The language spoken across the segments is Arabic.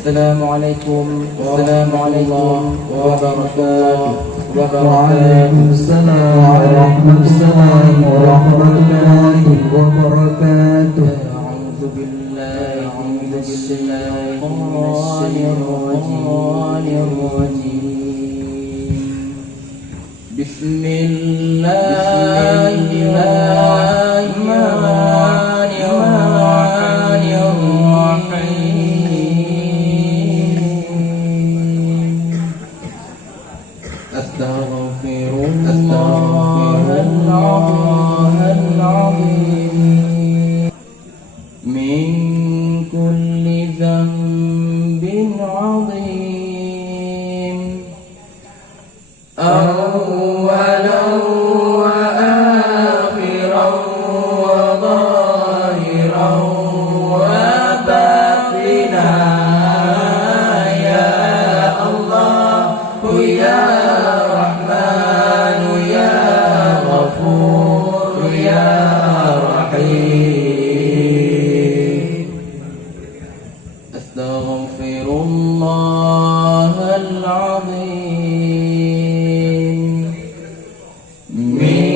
السلام عليكم ورحمة الله وبركاته. وعليكم السلام ورحمة الله وبركاته. أعوذ بالله من الشيطان الرجيم. بسم الله الرحمن الرحيم. أستغفر الله العظيم من كل ذنب عظيم، أولا وآخرا وظاهرا وباطنا، يا الله يا رحمن يا غفور يا رحيم. أستغفر الله العظيم من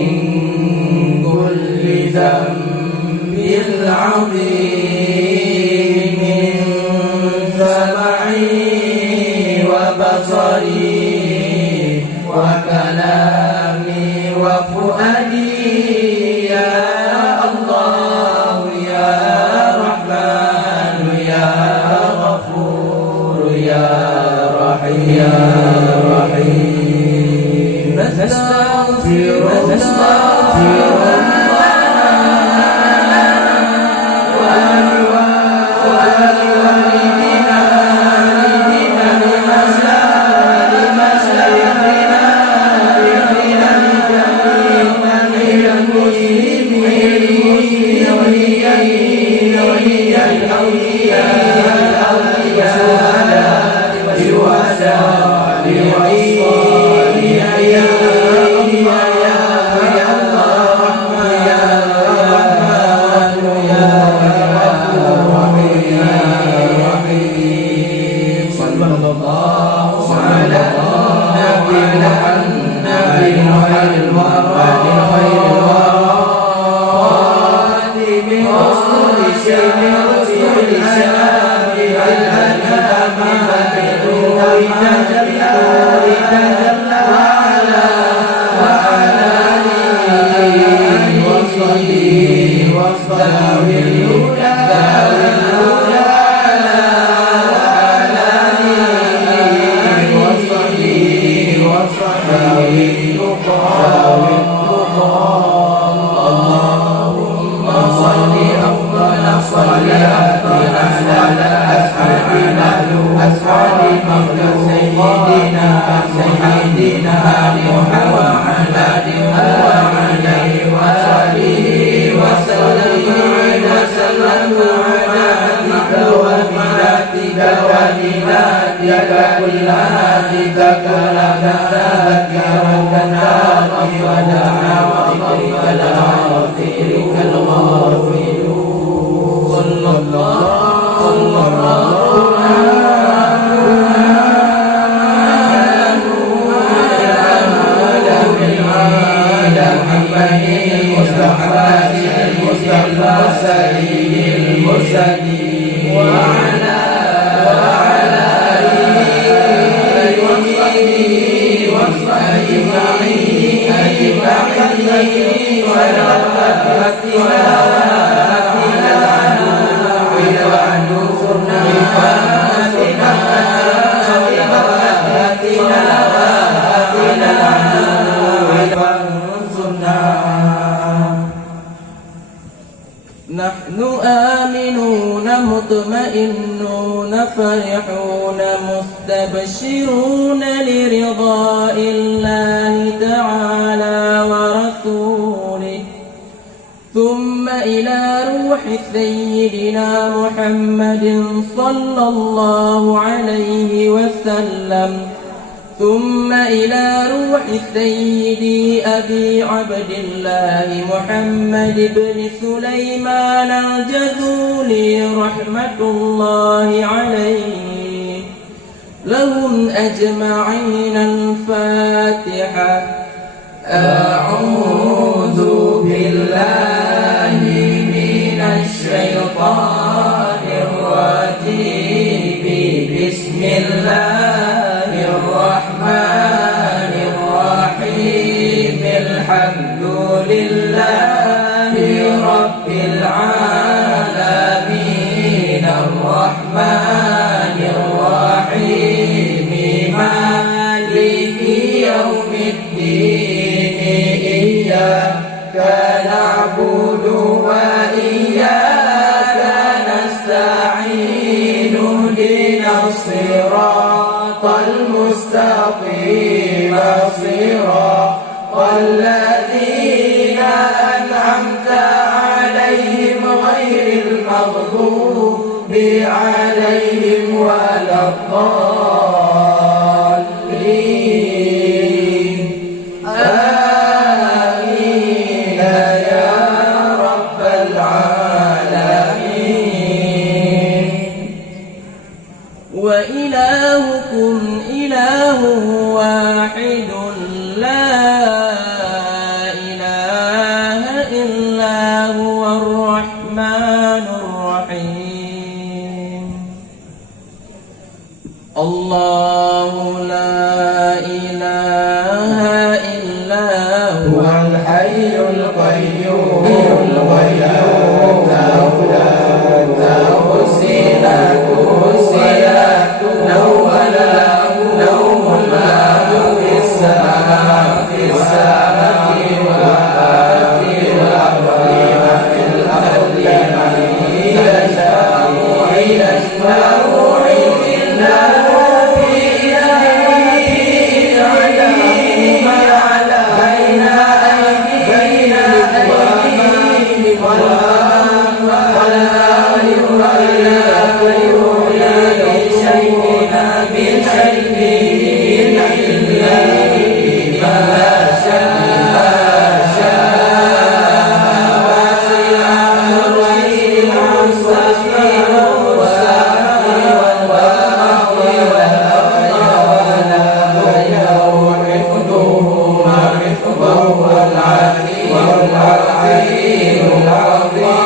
كل ذنب عظيم، من سمعي وبصري وكلامي وفؤادي، يا الله يا رحمن يا غفور يا رحيم. نستغفر نحن آمنون مطمئنون فرحون مستبشرون لرضاء الله تعالى ورسوله، ثم إلى روح سيدنا محمد صلى الله عليه وسلم، ثم إلى روح سيدي أبي عبد الله محمد بن سليمان الجذولي رحمة الله عليه، لهم أجمعين الفاتحة. أعوذ بالله من الشيطان الرجيم. بسم الله الرحمن الرحيم. الحمد لله رب العالمين الرحمن الرحيم مالك يوم الدين. إياك نعبد وإياك نستعين. اهدنا الصراط المستقيم صراط الذين أنعمت عليهم غير المغضوب عليهم ولا الضالين. آمين يا رب العالمين. وإلهكم إله واحد لا إله إلا هو الرحمن الرحيم. الله لا إله إلا هو الحي القيوم. تأخذه سنة ولا نوم له في السماء والأرض وما في الأرض من يشاء إنه بين أيديهم ولا يؤمن بشيء من ما شاء وسع كرسيه السماوات والأرض ولا يؤوده حفظهما وهو العلي العظيم.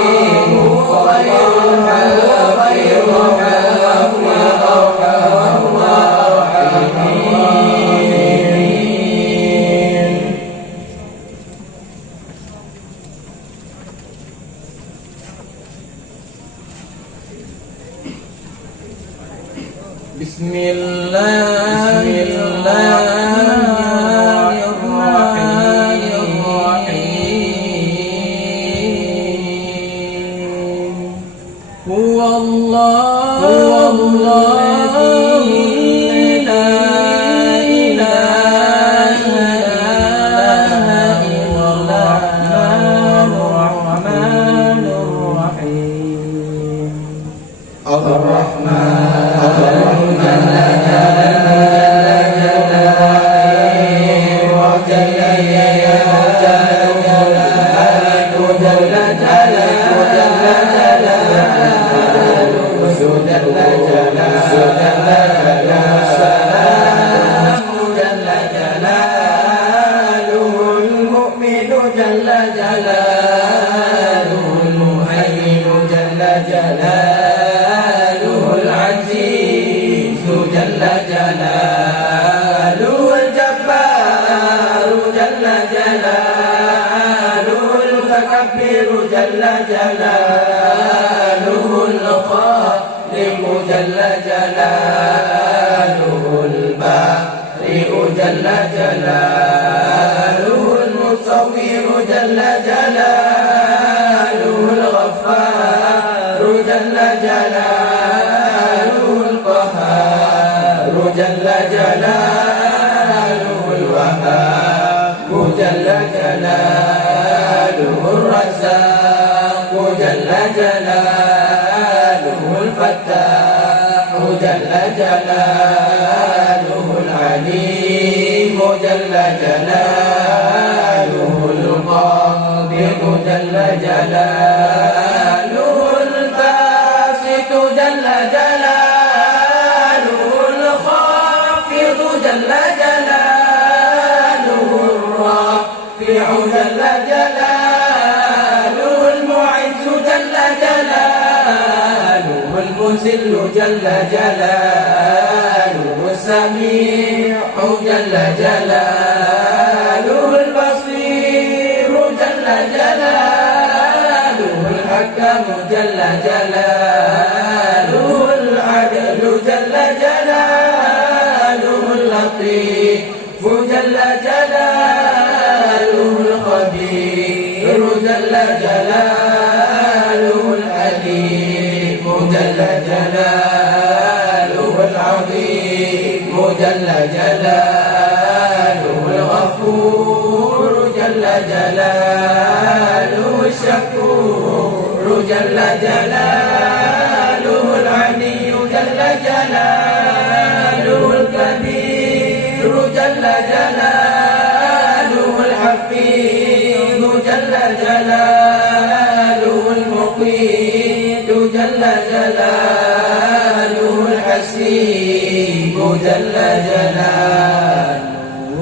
بسم الله الرحمن الرحيم. هو الله الذي لا إله إلا هو الرحمن الرحيم. الرحمن جل جلاله الخالق جل جلاله البارئ جل جلاله المصور جل جلاله الغفار جل جلاله القهار جل جلاله الوهاب جل جلاله الرزاق جل جلاله الفتاح جل جلاله العليم جل جلاله القابض جل جلاله الباسط جل جلاله الخالق المذل جل جلاله السميع جل جلاله البصير جل جلاله الحكم جل جلاله العدل جل جلاله اللطيف جل جلاله الخبير جل جلاله الحليم جل جلاله العظيم جل جلاله الغفور جل جلاله الشكور جل جلاله العلي جل جلاله الكبير جل جلاله الحفيظ جل جلاله المقيت جل جلاله الحسيب جل جلاله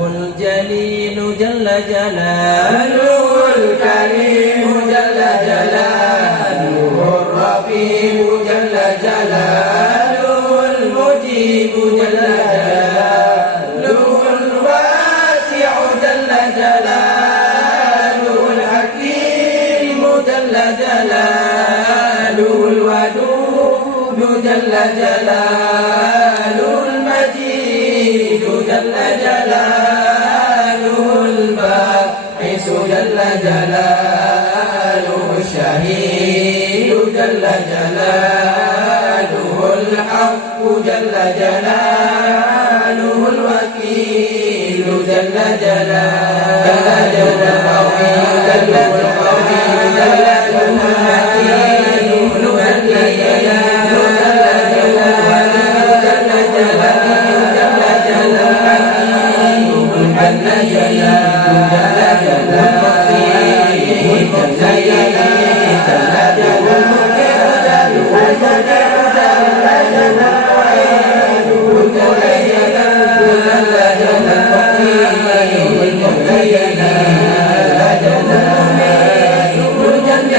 الجليل جل جلاله الكريم جل جلاله الرقيب جل جلاله المجيب جل جلاله الواسع جل جلاله الحكيم جل جلاله الودود جل جلاله المجيد جل جلاله الباعث جل جلاله الشهيد جل جلاله الحق جل جلاله الوكيل جل جلاله القوي جل القوي جل جل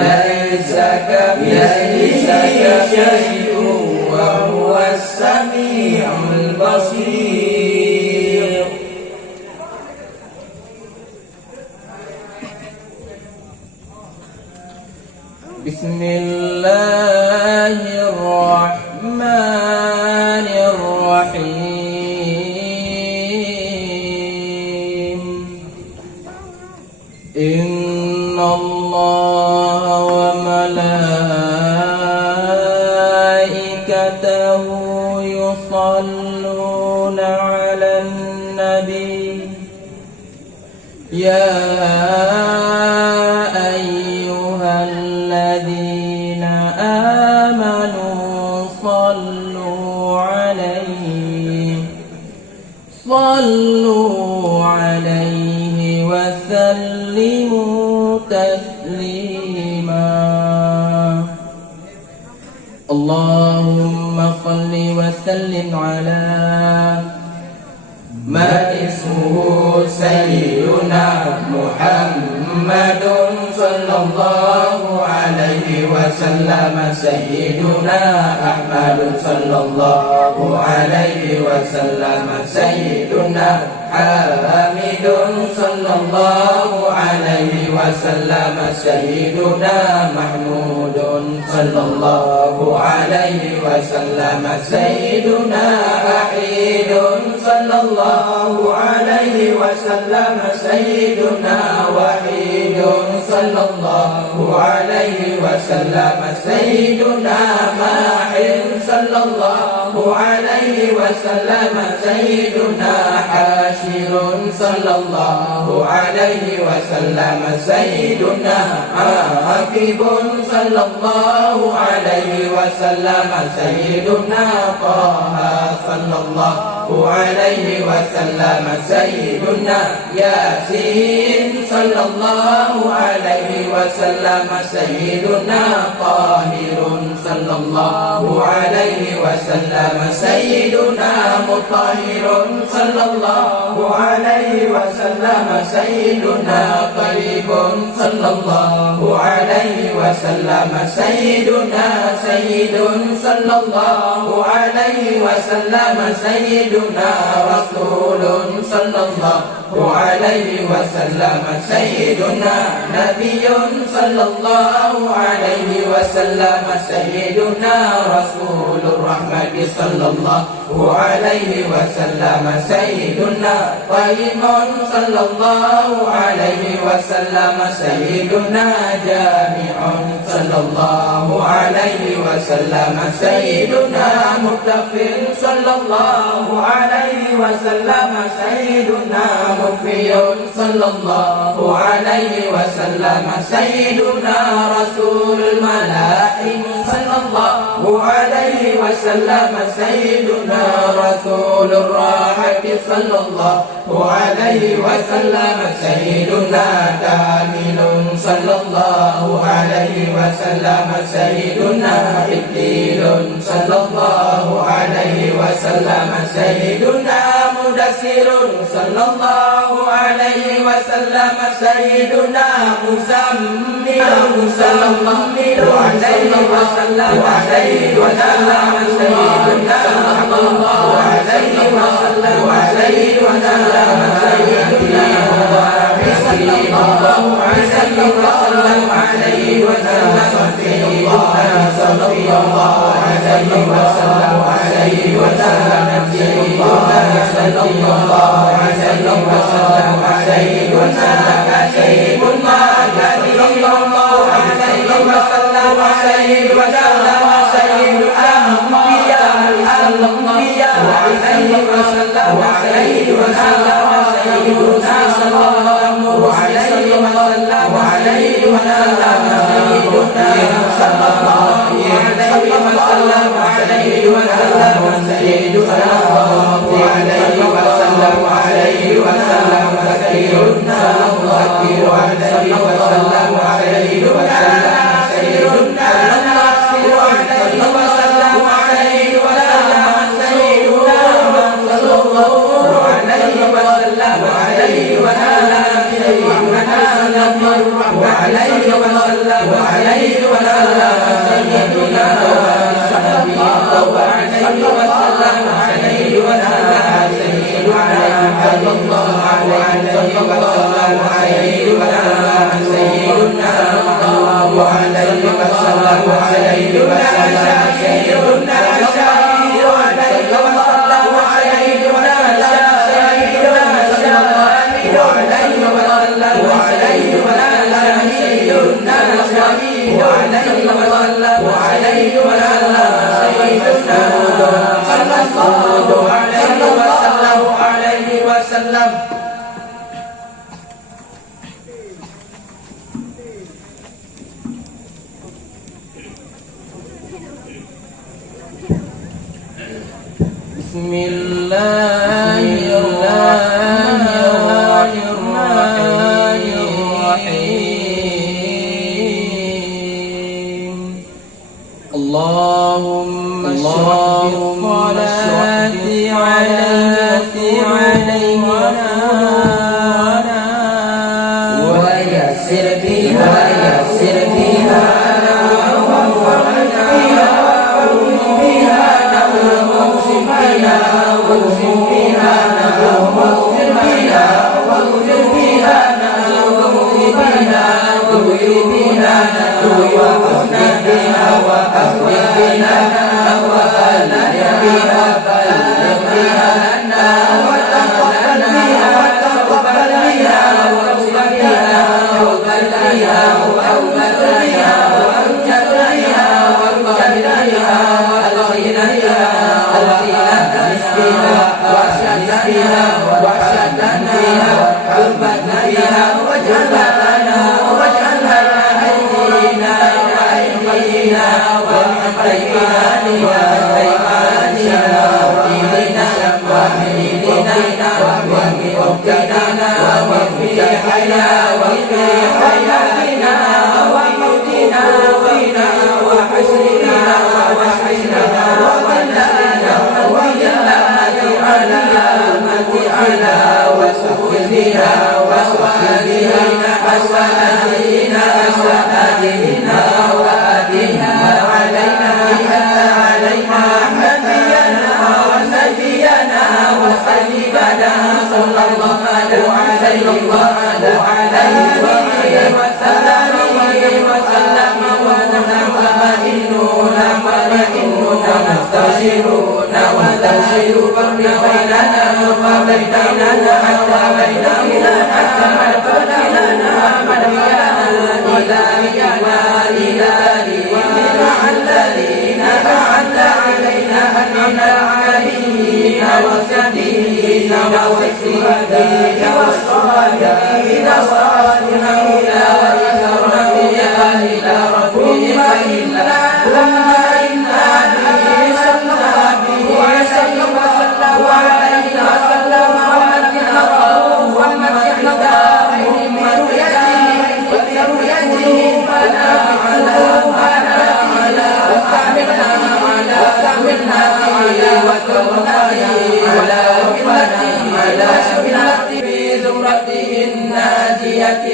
ليس كمثله شيء وهو السميع البصير. بسم الله الرحمن الرحيم. إن الله وملائكته يصلون على النبي يا أيها الذين آمنوا صلوا عليه وسلموا تسليما. اللهم صل وسلم على من اسمه سيدنا محمد صلى الله عليه وسلم. سيدنا أحمد صلى الله عليه وسلم. سيدنا حامد صلى الله عليه وسلم. سيدنا محمود صلى الله عليه وسلم. سيدنا وحيد صلى الله عليه وسلم. سيدنا وحيد صلى الله عليه وسلم. سيدنا ماحن صلى الله عليه وسلم. سيدنا حاشر صلى الله عليه وسلم. سيدنا عاقب صلى الله عليه وسلم. سيدنا طه صلى الله عليه وسلم. سيدنا ياسين صلى الله عليه وسلم. سيدنا طاهر صلى الله عليه وسلم. سيدنا مطهر صلى الله عليه وسلم. سيدنا طيب صلى الله عليه وسلم. سيدنا سيد صلى الله عليه وسلم. سيدنا رسول صلى الله عليه وسلم. سيدنا نبي صلى الله عليه وسلم. سيدنا رسول الرحمة صلى الله عليه وسلم. سيدنا طيب صلى الله عليه وسلم. سيدنا جامع صلى الله عليه وسلم. سيدنا مغتفر صلى الله عليه وسلم. سيدنا مخفي صلى الله عليه وسلم. سيدنا رسول الملائكة صلى الله عليه وسلم. سيدنا رسول الراحة صلى الله عليه وسلم. سيدنا كامل صلى الله عليه وسلم. سيدنا إبليل صلى الله عليه وسلم. سيدنا مدثر صلى الله عليه وسلم. سيدنا مزمل صلى الله عليه وسلم. سيدنا سيدنا صلى الله عليه وسلم. سيدنا سيدنا صلى الله عليه وسلم. عليه وسلم. سيدنا صلى الله عليه وسلم. عليه وسلم. سيدنا صلى الله عليه وسلم. عليه وسلم. سيدنا صلى الله عليه وسلم. عليه وسلم. سيد الأنبياء صلى الله عليه وسلم. عليه وسلم. سيدنا صلى الله عليه وسلم. عليه وسلم. سيدنا صلى الله عليه وسلم. عليه وسلم. سيدنا عليه وسلم. عليه وسلم. سيدنا الذكر عليه وسلم. عليه وسلم. سيدنا الناصر عليه وسلم. عليه وسلم. سيدنا صلى الله عليه وسلم. عليه وسلم. سيدنا النبي عليه وسلم. عليه وسلم سيدنا صلى الله عليه وسلم عليه وسلم سيدنا صلى الله عليه وسلم سيدنا الله عليه وسلم سيدنا سيدنا بسم الله الرحمن الرحيم اللهم الصلاة عليه ويسر بها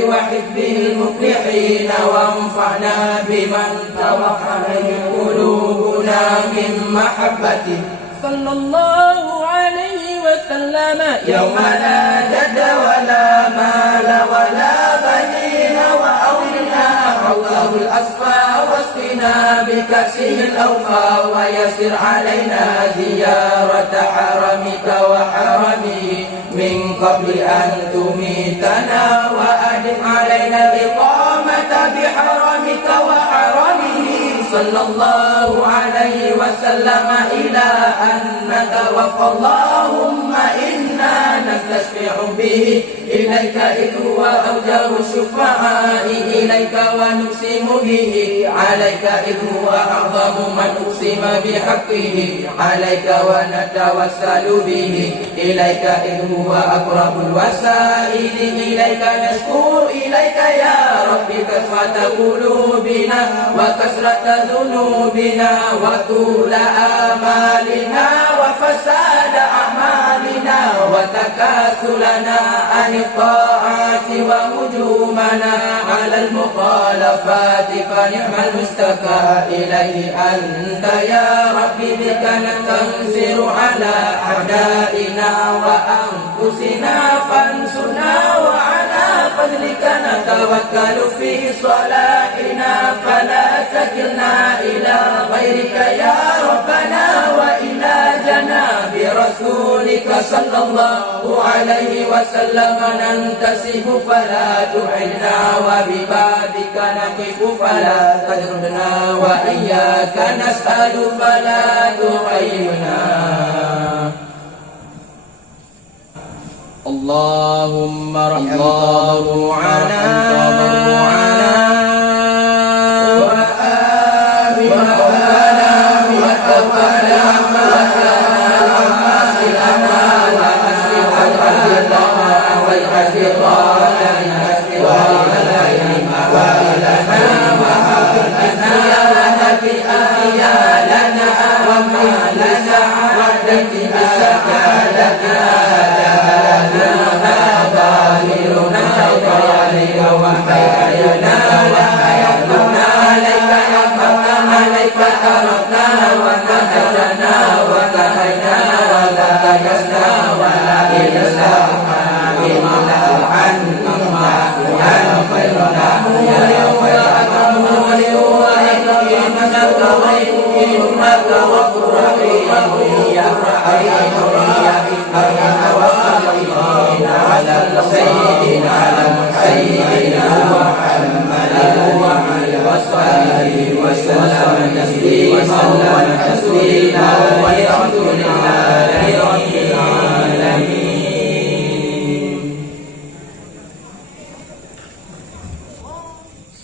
وحزبه المفلحين وانفعنا بمن توحد قلوبنا من محبته صلى الله عليه وسلم يوم لا جد ولا مال ولا بنين وأولنا حوله الأصفى واسقنا بكأسه الأوفى ويسر علينا زيارة حرمك وحرمه من قبل أن تميتنا وأدم علينا الإقامة بحرمك وحرمه صلى الله عليه وسلم إلى أن نتوفى اللهم إنا نستشفع به إليك إذ هو أوجه الشفعاء إليك ونقسم به عليك إذ هو أعظم من أقسم بحقه عليك ونتوسل به إليك إذ هو أقرب الوسائل إليك نشكو إليك يا رب كثرة قلوبنا وكثرة ذنوبنا وطول آمالنا وفساد أعمالنا علينا وتكاسلنا عن الطاعات وهجومنا على المخالفات فنعم المشتكى إليه أنت يا ربي بك نستنصر على أعدائنا وأنفسنا فانصرنا وعلى فضلك نتوكل في صلاحنا فلا تكلنا إلى غيرك يا ربنا وإلى جناب رسولك صلى الله عليه وسلم ننتسب فلا تعنا وببابك نقف فلا تجردنا وإياك نسأل فلا تخيبنا اللهم رحمة ضروعنا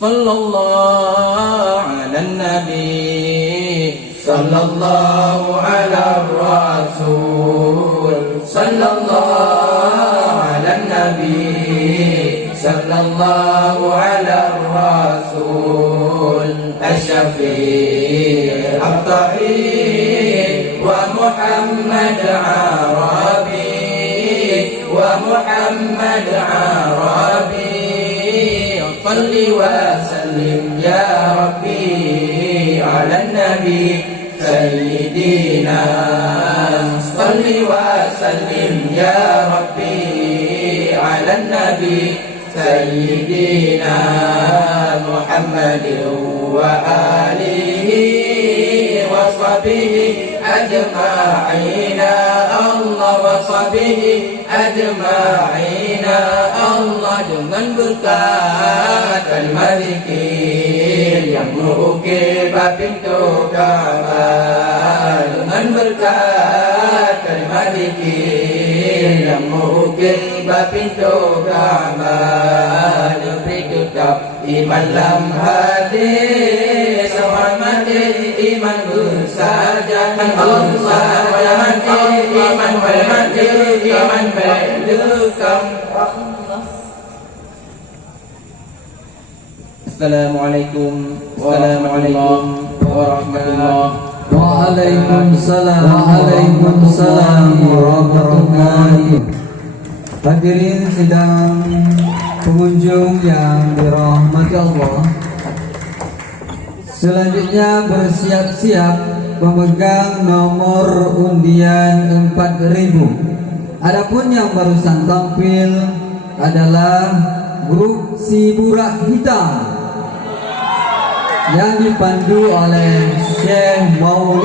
صلى الله على النبي صلى الله على الرسول صلى الله على النبي صلى الله على الرسول الشفيع الطهير ومحمد عربي ومحمد عربي صل وسلم يا ربي على النبي سيدنا صل وسلم يا ربي على النبي سيدنا محمد وآله وصحبه أجمعين الله وصحبه أجمعين Allah dengan berkat kalimat zikir yang membuka pintu kamal dengan berkat kalimat zikir yang membuka pintu kamal diberi tetap iman dalam hati sehormati iman bersajakan Allah walhamdi iman walhamdi iman berdekam. Assalamualaikum warahmatullahi Waalaikumsalam warahmatullahi. Hadirin sidang pengunjung yang dirahmati Allah, selanjutnya bersiap-siap memegang nomor undian 4.000. Adapun yang barusan tampil adalah grup Si Burak Hitam yang dipandu oleh Syekh Maulana